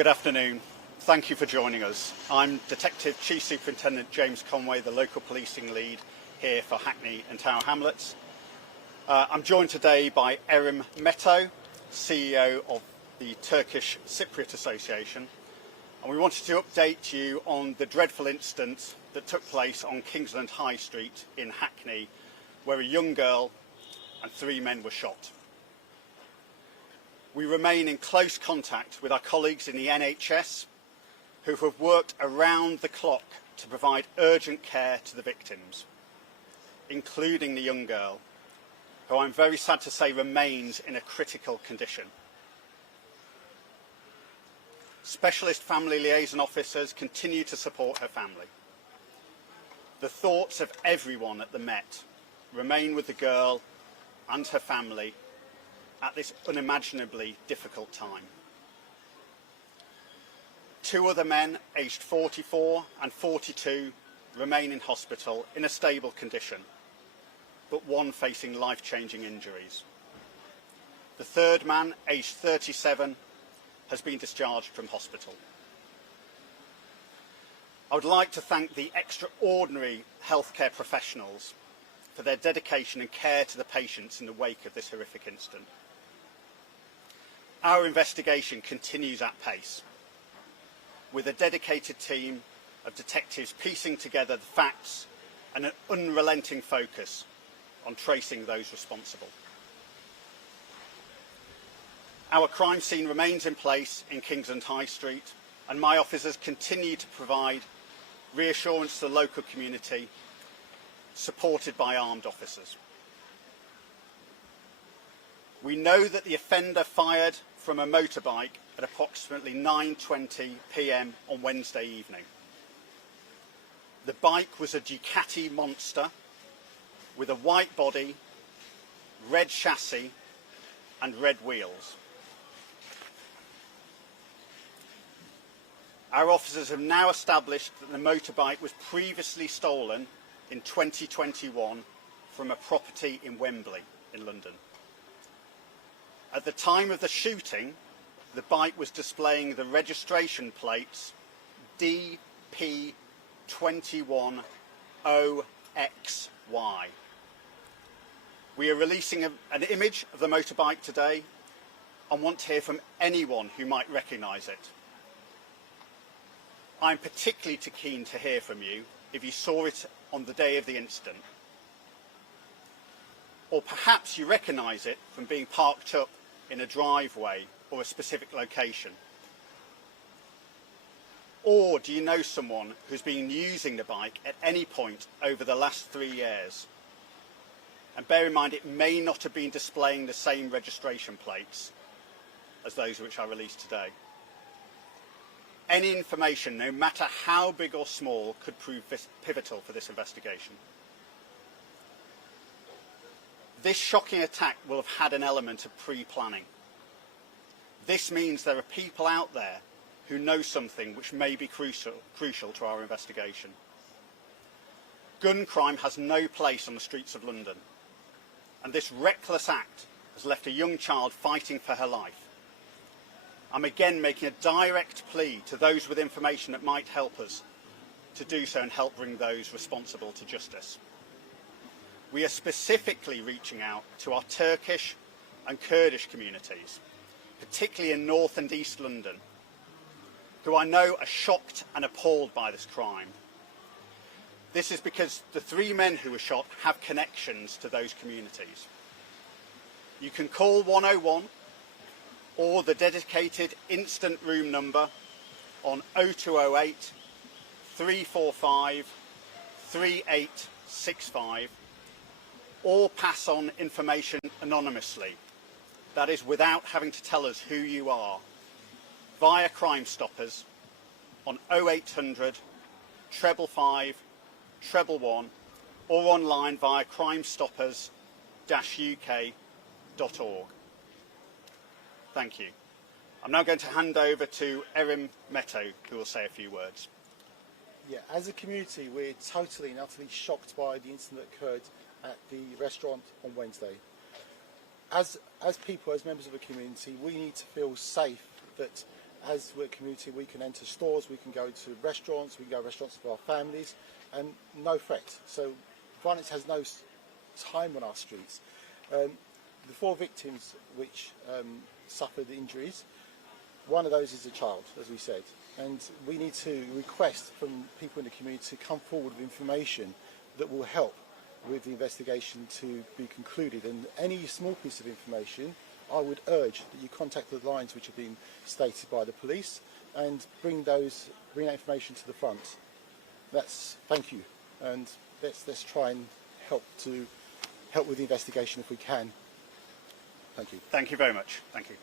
Good afternoon. Thank you for joining us. I'm Detective Chief Superintendent James Conway, the local policing lead here for Hackney and Tower Hamlets. I'm joined today by Erim Meto, CEO of the Turkish Cypriot Association, and we wanted to update you on the dreadful incident that took place on Kingsland High Street in Hackney, where a young girl and 3 men were shot. We remain in close contact with our colleagues in the NHS who have worked around the clock to provide urgent care to the victims, including the young girl, who I'm very sad to say remains in a critical condition. Specialist family liaison officers continue to support her family. The thoughts of everyone at the Met remain with the girl and her family at this unimaginably difficult time. 2 other men, aged 44 and 42, remain in hospital in a stable condition, but one facing life-changing injuries. The 3rd man, aged 37, has been discharged from hospital. I would like to thank the extraordinary healthcare professionals for their dedication and care to the patients in the wake of this horrific incident. Our investigation continues at pace, with a dedicated team of detectives piecing together the facts and an unrelenting focus on tracing those responsible. Our crime scene remains in place in Kingsland High Street, and my officers continue to provide reassurance to the local community, supported by armed officers. We know that the offender fired from a motorbike at approximately 9:20 p.m. on Wednesday evening. The bike was a Ducati Monster with a white body, red chassis and red wheels. Our officers have now established that the motorbike was previously stolen in 2021 from a property in Wembley in London. At the time of the shooting, the bike was displaying the registration plates DP21OXY. We are releasing an image of the motorbike today and want to hear from anyone who might recognise it. I'm particularly keen to hear from you if you saw it on the day of the incident. Or perhaps you recognise it from being parked up in a driveway or a specific location. Or do you know someone who's been using the bike at any point over the last 3 years? And bear in mind, it may not have been displaying the same registration plates as those which I released today. Any information, no matter how big or small, could prove pivotal for this investigation. This shocking attack will have had an element of pre-planning. This means there are people out there who know something which may be crucial to our investigation. Gun crime has no place on the streets of London, and this reckless act has left a young child fighting for her life. I'm again making a direct plea to those with information that might help us to do so and help bring those responsible to justice. We are specifically reaching out to our Turkish and Kurdish communities, particularly in North and East London, who I know are shocked and appalled by this crime. This is because the 3 men who were shot have connections to those communities. You can call 101 or the dedicated instant room number on 0208 345 3865 or pass on information anonymously, that is without having to tell us who you are, via Crime Stoppers on 0800 555 111 or online via crimestoppers-uk.org. Thank you. I'm now going to hand over to Erim Meto, who will say a few words. Yeah, as a community, we're totally and utterly shocked by the incident that occurred at the restaurant on Wednesday. As people, as members of the community, we need to feel safe that as we're a community, we can enter stores, we can go to restaurants, we can go to restaurants for our families, and no threat. So violence has no time on our streets. The 4 victims which suffered injuries, one of those is a child, as we said, and we need to request from people in the community to come forward with information that will help with the investigation to be concluded. And any small piece of information, I would urge that you contact the lines which have been stated by the police and bring that information to the front. Thank you, and let's try and help with the investigation if we can. Thank you. Thank you very much. Thank you.